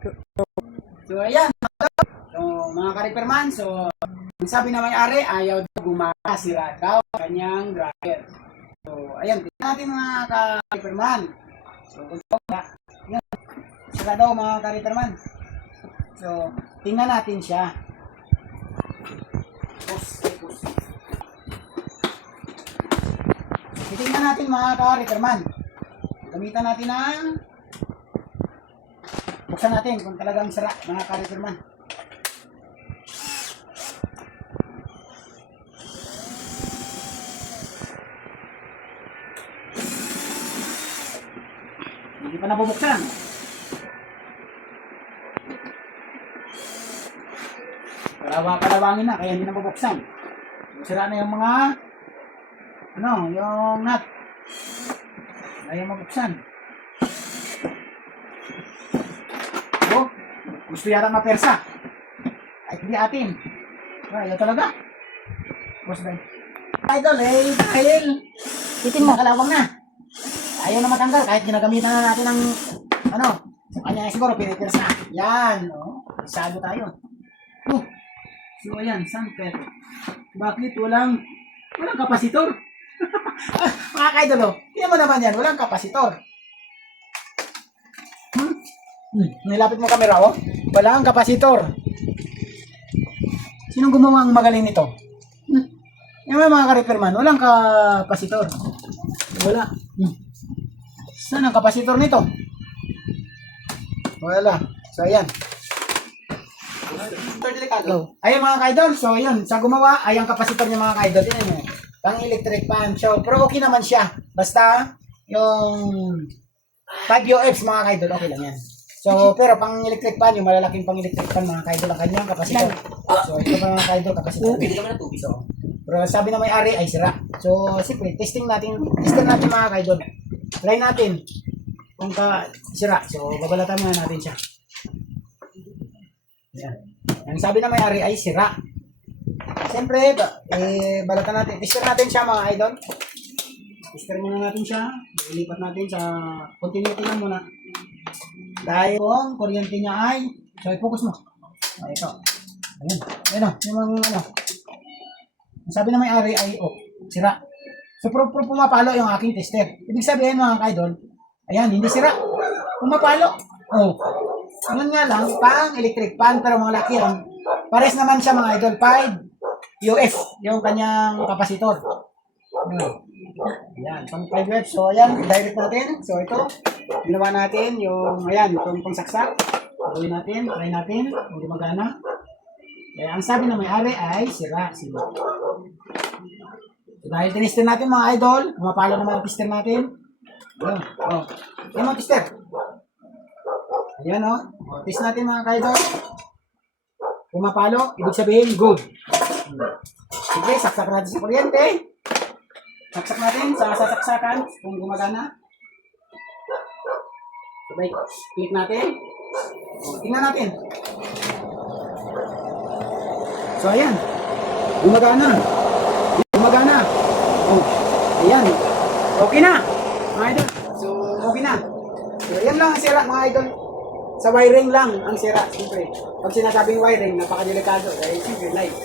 So, ayan. So, mga ka-repairman, so, ang sabi na may-ari, ayaw daw gumana, sira daw kanyang dryer. So, ayan, tingnan natin mga ka-repairman. So, ayan, sira daw mga ka-repairman. So, tingnan natin siya. Tingnan natin mga ka-repairman. Gamitan natin ng buksan natin kung talagang sira mga ka-repairman. Hindi pa nabubuksan. Kalawangin na kaya hindi nabubuksan. Sira na yung mga yung nut. Ayaw mabuksan. Oh, gusto yata mapersa. Ay, hindi atin. Ayaw talaga. Boss ba? Idol, dahil itin mo, kalawang na. Ayaw na matanggal kahit ginagamitan na natin ng sa kanya siguro pinipersa. Yan, isado tayo. So ayan, sample. Bakit walang kapasitor? Mga kaidolo, tingnan mo naman yan, walang kapasitor. Nilapit mo kamera, walang kapasitor. Sinong gumawa ang magaling nito? Yung mga ka-repairman, walang kapasitor. Wala. Saan ang kapasitor nito? Wala. So ayan. Ayan mga ka-idol, so yun, sa gumawa ay ang kapasitor niya mga ka-idol. Tingnan mo. Pang electric fan. So, pero okay naman siya. Basta, yung 5 UFs mga kaidol, okay lang yan. So, pero pang electric fan, yung malalaking pang electric fan mga kaidol, ang kanyang kapasitor. So, ito mga kaidol, kapasitor. So, pero sabi na may-ari ay sira. So, siyempre, testing natin mga kaidol. Try natin kung sira. So, babalatan muna natin siya. Yan. Ang sabi na may-ari ay sira. Siyempre, balatan natin. Tester natin siya mga idol. Tester muna natin siya. Ilipat natin sa continuity lang muna. Dahil kung kuryente niya ay, so i-focus mo. Ito. Ayan. Ayan o. Yung sabi na may-ari ay, sira. So, pumapalo yung aking tester. Ibig sabihin mga idol, ayan, hindi sira. Pumapalo. Ganun nga lang, pang electric fan, pero mga laki yan. Pares naman siya mga idol, 5 UF, yung kanyang kapasitor. Ayan, pang 5 UF. So, ayan, direct natin. So, ito, ginawa natin yung, ayan, itong pangsaksak. Gawin natin, try natin, hindi magana. Kaya, ang sabi na may-ari ay sira. So, dahil tinister natin mga idol, mapalo naman ang tester natin. Ayan, yung mga tester. Ayan, test natin mga idol. Pumapalo, ibig sabihin, good. Sige, saksak natin sa kuryente. Saksak natin sa sasaksakan kung gumagana. Sabay, click natin. Tingnan natin. So, ayan. Gumagana. Gumagana. Ayan. Okay na, mga idol. So, okay na. So, ayan lang ang sira, mga idol. Sa wiring lang ang sira, siyempre. Pag sinasabing wiring, napakadelikado. Dahil siyempre, live.